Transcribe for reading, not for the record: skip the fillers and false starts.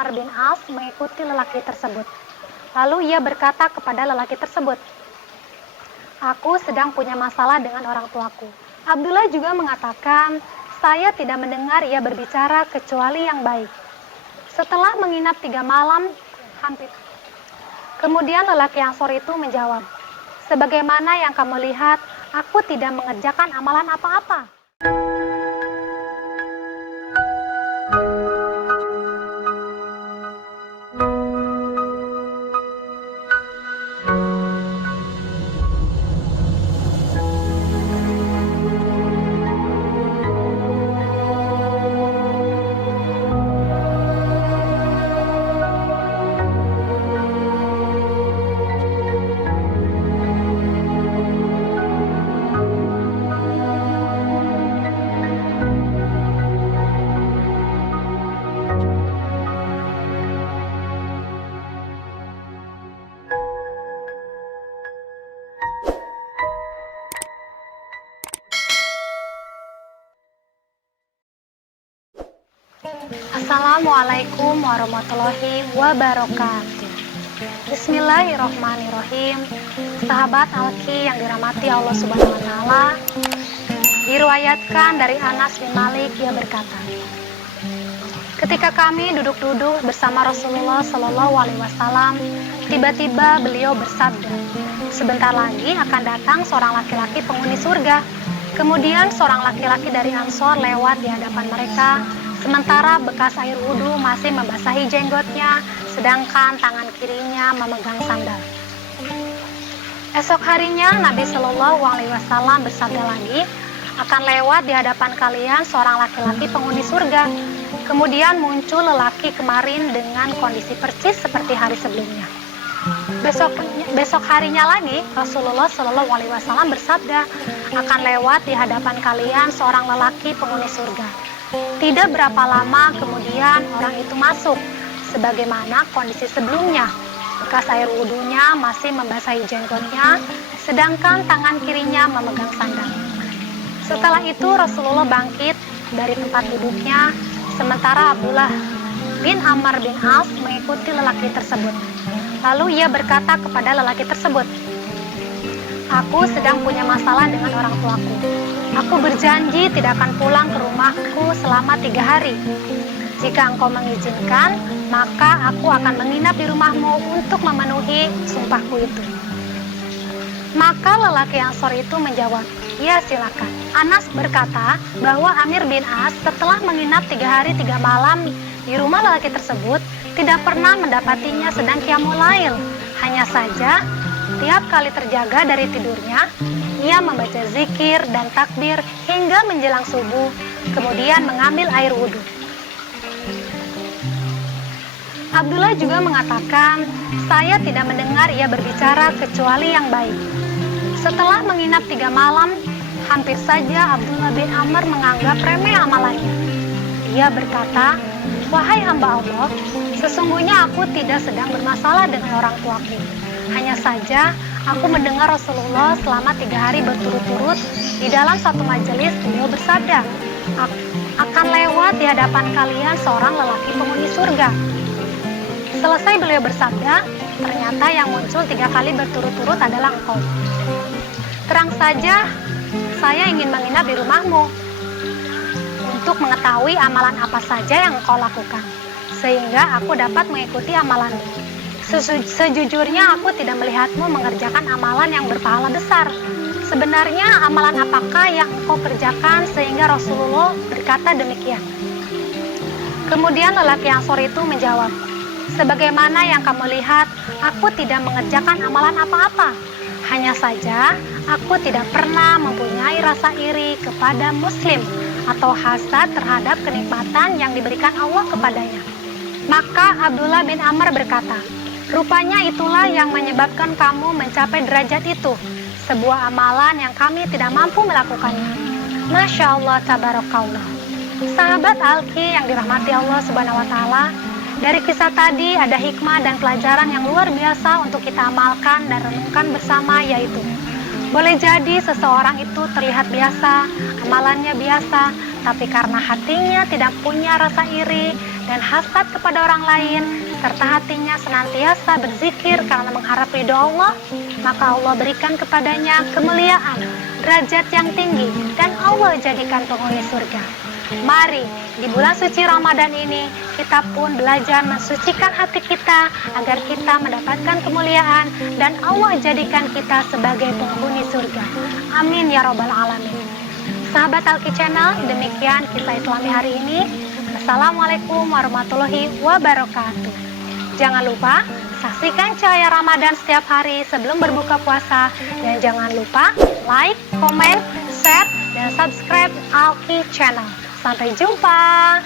Amr bin As mengikuti lelaki tersebut. Lalu ia berkata kepada lelaki tersebut, "Aku sedang punya masalah dengan orang tuaku." Abdullah juga mengatakan, "Saya tidak mendengar ia berbicara kecuali yang baik." Setelah menginap 3 malam, kemudian lelaki Ansor itu menjawab, "Sebagaimana yang kamu lihat, aku tidak mengerjakan amalan apa-apa." Assalamualaikum warahmatullahi wabarakatuh. Bismillahirrohmanirrohim. Sahabat Alki yang dirahmati Allah Subhanahu wa Ta'ala, diriwayatkan dari Anas bin Malik, ia berkata, ketika kami duduk-duduk bersama Rasulullah Shallallahu Alaihi Wasallam, tiba-tiba beliau bersabda, "Sebentar lagi akan datang seorang laki-laki penghuni surga." Kemudian seorang laki-laki dari Ansor lewat di hadapan mereka, sementara bekas air wudhu masih membasahi jenggotnya, sedangkan tangan kirinya memegang sandal. Esok harinya Nabi Shallallahu Alaihi Wasallam bersabda lagi, akan lewat di hadapan kalian seorang laki-laki penghuni surga. Kemudian muncul lelaki kemarin dengan kondisi persis seperti hari sebelumnya. Besok harinya lagi Rasulullah Shallallahu Alaihi Wasallam bersabda, akan lewat di hadapan kalian seorang lelaki penghuni surga. Tidak berapa lama kemudian orang itu masuk, sebagaimana kondisi sebelumnya. Bekas air wudhunya masih membasahi jenggotnya, sedangkan tangan kirinya memegang sandal. Setelah itu Rasulullah bangkit dari tempat duduknya, sementara Abdullah bin Amr bin As mengikuti lelaki tersebut. Lalu ia berkata kepada lelaki tersebut, "Aku sedang punya masalah dengan orang tuaku. Aku berjanji tidak akan pulang ke rumahku selama 3 hari. Jika engkau mengizinkan, maka aku akan menginap di rumahmu untuk memenuhi sumpahku itu." Maka lelaki Ansor itu menjawab, "Ya, silakan." Anas berkata bahwa Amir bin As setelah menginap 3 hari 3 malam di rumah lelaki tersebut, tidak pernah mendapatinya sedang qiyamul lail. Hanya saja, tiap kali terjaga dari tidurnya, ia membaca zikir dan takbir hingga menjelang subuh, kemudian mengambil air wudhu. Abdullah juga mengatakan, "Saya tidak mendengar ia berbicara kecuali yang baik." Setelah menginap 3 malam, hampir saja Abdullah bin Amr menganggap remeh amalannya. Ia berkata, "Wahai hamba Allah, sesungguhnya aku tidak sedang bermasalah dengan orang tuaku. Hanya saja aku mendengar Rasulullah selama 3 hari berturut-turut di dalam satu majelis beliau bersabda, akan lewat di hadapan kalian seorang lelaki penghuni surga." Selesai beliau bersabda, ternyata yang muncul 3 kali berturut-turut adalah engkau. "Terang saja, saya ingin menginap di rumahmu untuk mengetahui amalan apa saja yang engkau lakukan, sehingga aku dapat mengikuti amalanmu. Sejujurnya aku tidak melihatmu mengerjakan amalan yang berpahala besar. Sebenarnya amalan apakah yang engkau kerjakan sehingga Rasulullah berkata demikian?" Kemudian lelaki Ansor itu menjawab, "Sebagaimana yang kamu lihat, aku tidak mengerjakan amalan apa-apa. Hanya saja, aku tidak pernah mempunyai rasa iri kepada muslim atau hasad terhadap kenikmatan yang diberikan Allah kepadanya." Maka Abdullah bin Amr berkata, "Rupanya itulah yang menyebabkan kamu mencapai derajat itu, sebuah amalan yang kami tidak mampu melakukannya." Masya Allah, tabarakallah. Sahabat Alki yang dirahmati Allah Subhanahu wa Ta'ala, dari kisah tadi ada hikmah dan pelajaran yang luar biasa untuk kita amalkan dan renungkan bersama, yaitu boleh jadi seseorang itu terlihat biasa, amalannya biasa, tapi karena hatinya tidak punya rasa iri dan hasad kepada orang lain, serta hatinya senantiasa berzikir karena mengharap ridho Allah, maka Allah berikan kepadanya kemuliaan, derajat yang tinggi, dan Allah jadikan penghuni surga. Mari di bulan suci Ramadan ini kita pun belajar mensucikan hati kita agar kita mendapatkan kemuliaan dan Allah jadikan kita sebagai penghuni surga. Amin ya robbal alamin. Sahabat Alki Channel, demikian kisah Islami hari ini. Assalamualaikum warahmatullahi wabarakatuh. Jangan lupa saksikan cahaya Ramadan setiap hari sebelum berbuka puasa, dan jangan lupa like, komen, share, dan subscribe Alki Channel. Sampai jumpa.